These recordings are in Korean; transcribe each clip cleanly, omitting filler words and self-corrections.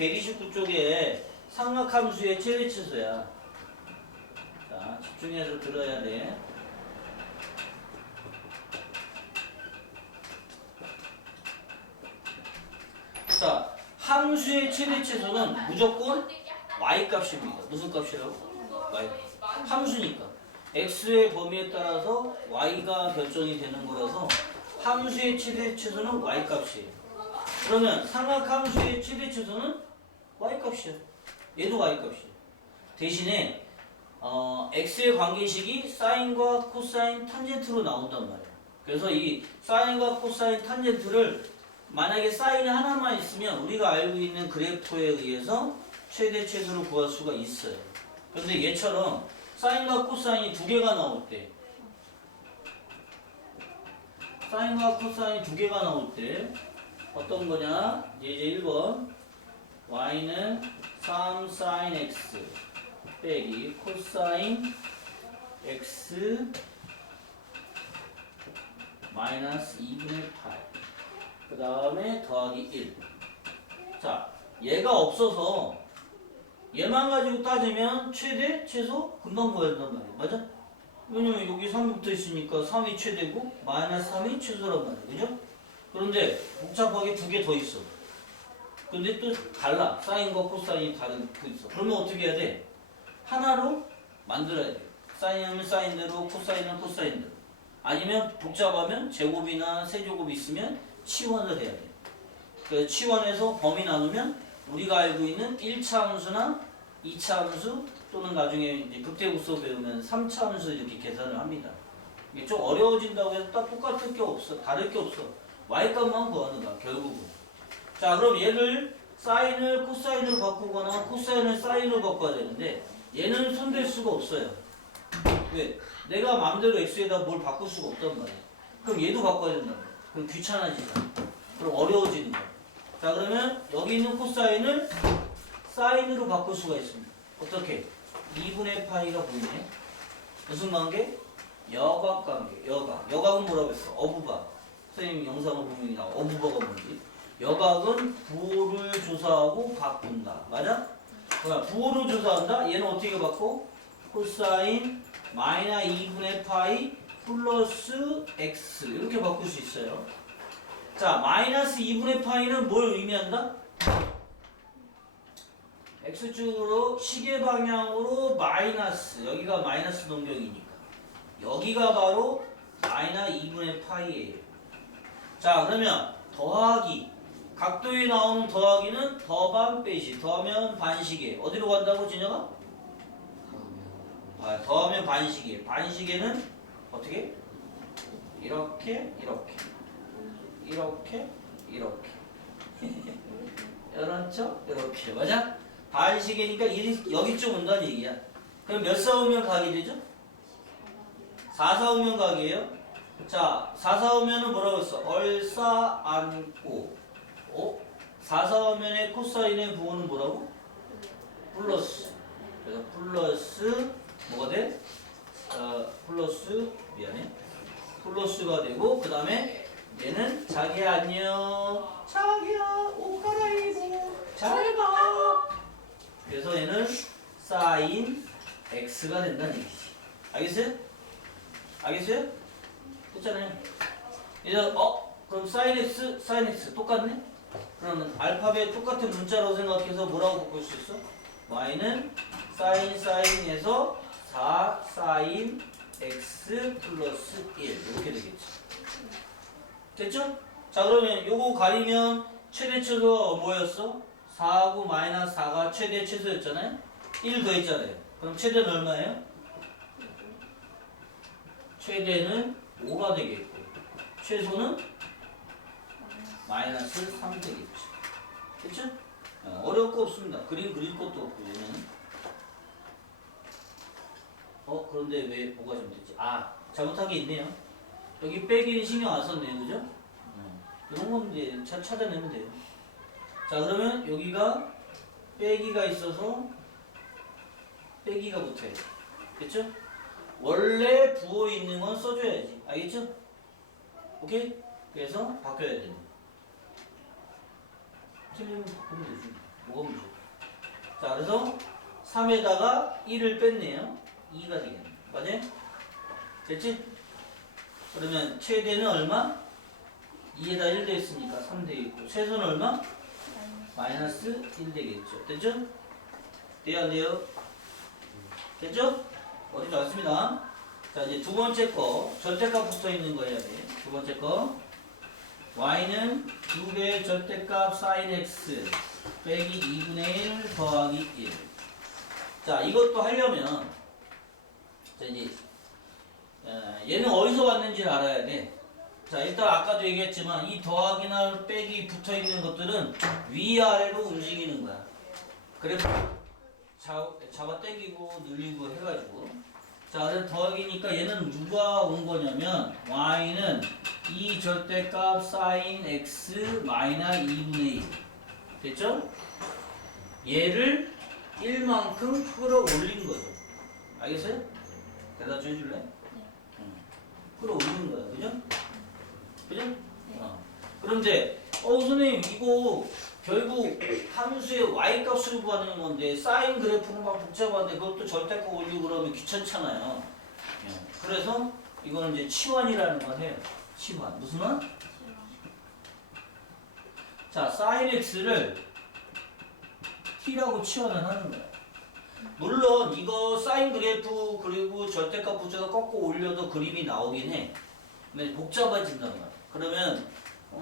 129쪽에 삼각함수의 최대치수야. 자, 집중해서 들어야 돼. 자, 함수의 최대치수는 무조건 y값입니다. 무슨 값이라고? y. 함수니까. x의 범위에 따라서 y가 결정이 되는 거라서 함수의 최대치수는 y값이에요. 그러면 삼각함수의 최대치수는 y값이야. 얘도 y값이야. 대신에 x의 관계식이 사인과 코사인, 탄젠트로 나온단 말이야. 그래서 이 사인과 코사인, 탄젠트를 만약에 사인이 하나만 있으면 우리가 알고 있는 그래프에 의해서 최대 최소를 구할 수가 있어요. 그런데 얘처럼 사인과 코사인이 두 개가 나올 때, 사인과 코사인이 두 개가 나올 때 어떤 거냐? 이제 1번 y는 3sin x 빼기 코사인 x 마이너스 2분의 8. 그 다음에 더하기 1. 자, 얘가 없어서 얘만 가지고 따지면 최대, 최소 금방 구해야 된단 말이야. 맞아? 왜냐면 여기 3이 붙어 있으니까 3이 최대고 마이너스 3이 최소란 말이야. 그죠? 그런데 복잡하게 두 개 더 있어. 근데 또 달라. 사인과 코사인이 다른 거 있어. 그러면 어떻게 해야 돼? 하나로 만들어야 돼. 사인은 사인대로, 코사인은 코사인대로. 아니면 복잡하면 제곱이나 세제곱이 있으면 치환을 해야 돼. 그래서 치환해서 범위 나누면 우리가 알고 있는 1차 함수나 2차 함수 또는 나중에 이제 극대국소 배우면 3차 함수 이렇게 계산을 합니다. 이게 좀 어려워진다고 해서 딱 똑같을 게 없어. 다를 게 없어. y값만 구하는 거야, 결국은. 자, 그럼 얘를 사인을 코사인으로 바꾸거나 코사인을 사인으로 바꿔야 되는데 얘는 손댈 수가 없어요. 왜? 내가 마음대로 x에다 뭘 바꿀 수가 없단 말이야. 그럼 얘도 바꿔야 된단 말이야. 그럼 귀찮아지잖아. 그럼 어려워지는 거야. 자, 그러면 여기 있는 코사인을 사인으로 바꿀 수가 있습니다. 어떻게? 2분의 파이가 보이네. 무슨 관계? 여각 관계. 여각. 여각은 뭐라고 했어? 어부바. 선생님 영상을 보면 나와. 어부바가 뭔지. 여각은 부호를 조사하고 바꾼다. 맞아? 그러니까 부호를 조사한다? 얘는 어떻게 바꿔? 코사인 마이너 2분의 파이 플러스 x 이렇게 바꿀 수 있어요. 자, 마이너스 2분의 파이는 뭘 의미한다? x축으로 시계 방향으로 마이너스, 여기가 마이너스 동경이니까 여기가 바로 마이너 2분의 파이예요. 자, 그러면 더하기, 각도에 나오는 더하기는 더반 빼시, 더하면 반시계. 어디로 간다고 진영아? 더하면 반시계. 반시계는 어떻게? 이렇게 이렇게 이렇게 이렇게 이런 쪽 이렇게. 맞아? 반시계니까 여기쯤 온다는 얘기야. 그럼 몇 사오면 각이 되죠? 4 사오면 각이에요. 자, 4 사오면은 뭐라고 했어? 얼싸 안고 4 사오면의 코사인의 부호는 뭐라고? 플러스. 그래서 플러스 뭐가 돼? 플러스 미안해. 플러스가 되고 그 다음에 얘는 자기야 안녕. 자기야 옷 갈아입어. 잘 가. 그래서 얘는 사인 x가 된다는 얘기지. 알겠어요? 알겠어요? 됐잖아요. 이제 그럼 사인 x 똑같네? 그러면 알파벳 똑같은 문자로 생각해서 뭐라고 바꿀 수 있어? y는 사인에서 4 사인 x 플러스 1 이렇게 되겠지. 됐죠? 자, 그러면 요거 가리면 최대 최소가 뭐였어? 4하고 마이너스 4가 최대 최소였잖아요? 1 더했잖아요. 그럼 최대는 얼마예요? 최대는 5가 되겠고 최소는 마이너스 3 되겠죠. 됐죠? 어려울 거 없습니다. 그림 그릴 것도 없고 얘는. 그런데 왜 뭐가 잘못됐지? 잘못한 게 있네요. 여기 빼기는 신경 안 썼네요. 그죠? 이런 건 이제 찾아내면 돼요. 자, 그러면 여기가 빼기가 있어서 빼기가 붙어요. 됐죠? 원래 부호 있는 건 써줘야지. 알겠죠? 오케이? 그래서 바뀌어야 됩니다. 틀리면 바꾸면 되지. 뭐가 문제? 자, 그래서 3에다가 1을 뺐네요. 2가 되겠네. 맞아요? 됐지? 그러면 최대는 얼마? 2에다 1 됐으니까 3 되겠고 최소는 얼마? 마이너스 1 되겠죠. 됐죠? 돼요, 안 돼요? 됐죠? 어디 나왔습니다. 자, 이제 두 번째 거 절대값 붙어 있는 거 해야 돼. 두 번째 거 y는 2배의 절대값 sin x 빼기 2분의 1 더하기 1. 자, 이것도 하려면 자, 이제 얘는 어디서 왔는지를 알아야 돼. 자, 일단 아까도 얘기했지만 이 더하기나 빼기 붙어 있는 것들은 위아래로 움직이는 거야. 그래프 잡아 당기고 늘리고 해가지고. 자, 그래서 더하기니까 얘는 누가 온 거냐면 y는 2 절대값 sin x 마이너스 2분의 1. 됐죠? 얘를 1만큼 끌어올린 거죠. 알겠어요? 대답 좀 해줄래? 끌어올리는 거야. 그죠? 그죠? 그런데 선생님 이거 결국 함수의 y값을 구하는 건데 사인 그래프는 막 복잡한데 그것도 절대값 올리고 그러면 귀찮잖아요. 그래서 이거는 이제 치환이라는 걸 해요. 치환. 무슨 말? 자, 사인 x를 t라고 치환을 하는 거야. 물론 이거 사인 그래프 그리고 절대값 부자가 꺾고 올려도 그림이 나오긴 해. 근데 복잡해진단 말이야. 그러면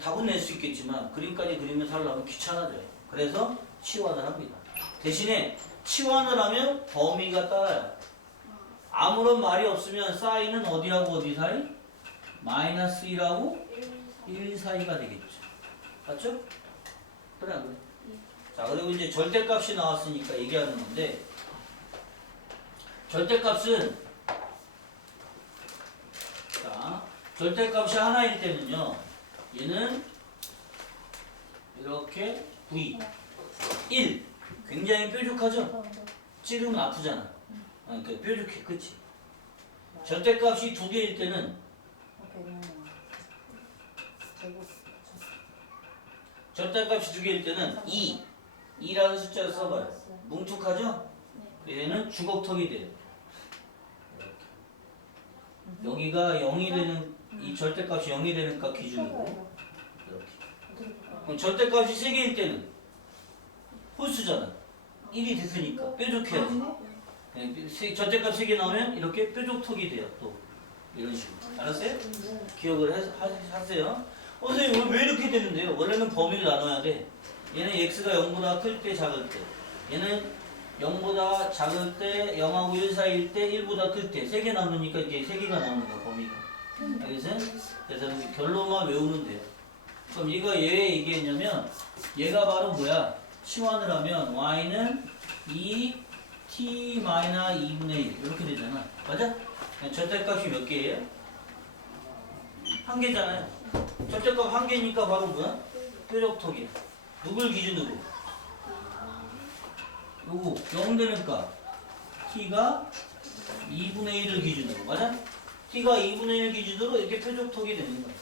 답은 낼 수 있겠지만 그림까지 그리면서 하려면 귀찮아져요. 그래서 치환을 합니다. 대신에 치환을 하면 범위가 따라요. 아무런 말이 없으면 사인은 어디하고 어디 사이? 마이너스 1하고 1 사이가 되겠죠. 맞죠? 그래 안 그래? 자, 그리고 이제 절대값이 나왔으니까 얘기하는 건데 절대값은 자, 절대값이 하나일 때는요. 얘는 이렇게 v 1 굉장히 뾰족하죠? 찌르면 아프잖아. 그러니까 뾰족해. 그치? 절대값이 두 개일 때는 절대값이 두 개일 때는 2라는 숫자를 써봐요. 뭉툭하죠? 얘는 주걱턱이 돼요. 여기가 0이 되는 이 절대값이 0이 되는 값 기준으로 이렇게. 그럼 절대값이 3개일 때는 홀수잖아. 1이 됐으니까 뾰족해야지. 절대값 3개 나오면 이렇게 뾰족턱이 돼요. 또 이런 식으로. 알았어요? 기억을 하세요. 선생님 왜 이렇게 되는데요? 원래는 범위를 나눠야 돼. 얘는 x가 0보다 클 때 작을 때 얘는 0보다 작을 때 0하고 1 사이일 때 1보다 클 때 3개 남으니까 이게 3개가 나오는 거야 범위가. 알겠어요? 그래서 결론만 외우면 돼요. 그럼 얘가 왜 얘기했냐면 얘가 바로 뭐야? 치환을 하면 y는 2t 2분의 1 이렇게 되잖아. 맞아? 절대값이 몇 개예요? 한 개잖아요. 절대값 한 개니까 바로 뭐야? 뾰족턱이야. 누굴 기준으로? 요거 0 되는 값 t가 2분의 1을 기준으로. 맞아? t가 2분의 1 기준으로 이렇게 뾰족턱이 되는 거야.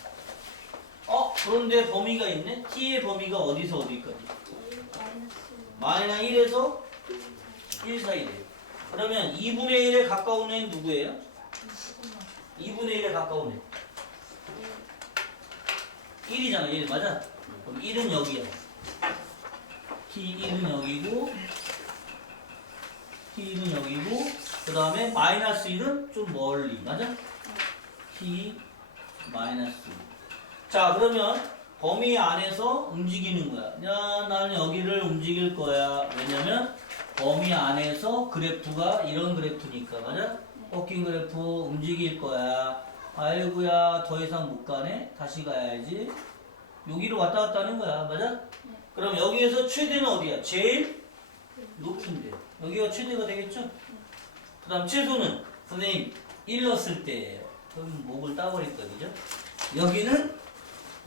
그런데 범위가 있네? t의 범위가 어디서 어디까지? 마이너스 1에서 1 사이 돼요. 그러면 2분의 1에 가까운 애는 누구예요? 2분의 1에 가까운 애 1이잖아. 1 맞아? 그럼 1은 여기야. t1은 여기고 t는 여기고 그 다음에 마이너스 1은 좀 멀리. 맞아? t 마이너스 1. 자, 그러면 범위 안에서 움직이는 거야. 야, 나는 여기를 움직일 거야. 왜냐면 범위 안에서 그래프가 이런 그래프니까. 맞아? 꺾인 그래프 움직일 거야. 아이고야, 더 이상 못 가네. 다시 가야지. 여기로 왔다 갔다 하는 거야. 맞아? 그럼 여기에서 최대는 어디야? 제일 높은데. 여기가 최대가 되겠죠? 그 다음 최소는 선생님 1 넣었을 때예요. 그럼 목을 따버릴 거야. 그죠? 여기는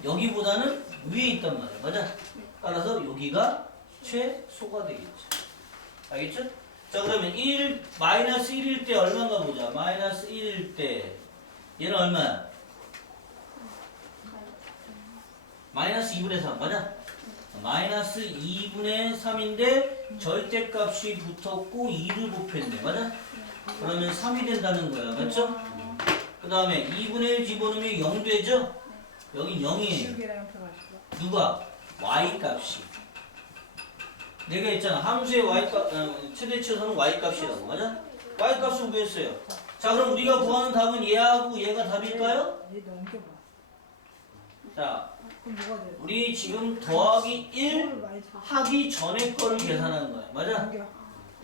여기보다는 위에 있단 말이야. 맞아? 따라서 여기가 최소가 되겠죠. 알겠죠? 자, 그러면 마이너스 1일 때 얼마인가 보자. 마이너스 1일 때 얘는 얼마야? 마이너스 2분의 3. 맞아? 마이너스 2분의 3인데 절대값이 붙었고 2를 곱했네. 맞아? 그러면 3이 된다는 거야. 맞죠? 그 다음에 2분의 1 집어넣으면 0 되죠? 여긴 0이에요. 누가? y 값이. 내가 했잖아. 함수의 y값, 최대치에서는 y값이라고. 맞아? y값을 구했어요. 자, 그럼 우리가 구하는 답은 얘하고 얘가 답일까요? 얘 넘겨봐. 자, 그럼 뭐가 돼? 우리 지금 더하기 1 이거를 많이 다 하기 전에 거를 계산하는 거야. 맞아? 넘겨.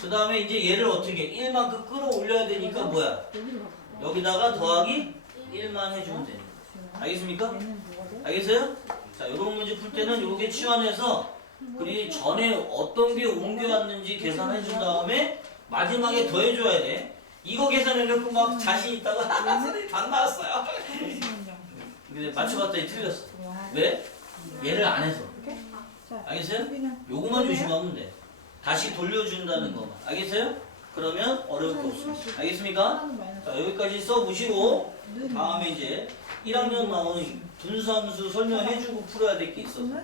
그 다음에 이제 얘를 어떻게 1만큼 끌어올려야 되니까 뭐야? 여기로 가봐. 여기다가 더하기 1만 해주면 되는 거야. 알겠습니까? 얘는 뭐가 돼? 알겠어요? 자, 이런 문제 풀 때는 요렇게 치환해서 그리 전에 어떤 게 옮겨왔는지 계산해 준 다음에 마지막에 더해줘야 돼. 이거 계산해놓고 막 자신 있다고 선생님 반 나왔어요. 근데 맞춰봤더니 틀렸어. 왜? 얘를 안 해서. 이렇게? 자, 알겠어요? 여기는 요거만 조심하면 돼. 다시 돌려준다는 거만. 알겠어요? 그러면 어려울 거 없습니다. 알겠습니까? 하나는 마이너스. 자, 여기까지 써보시고 는 다음에 이제 1학년 나오는 분수함수 설명해주고 풀어야 될 게 있어서 는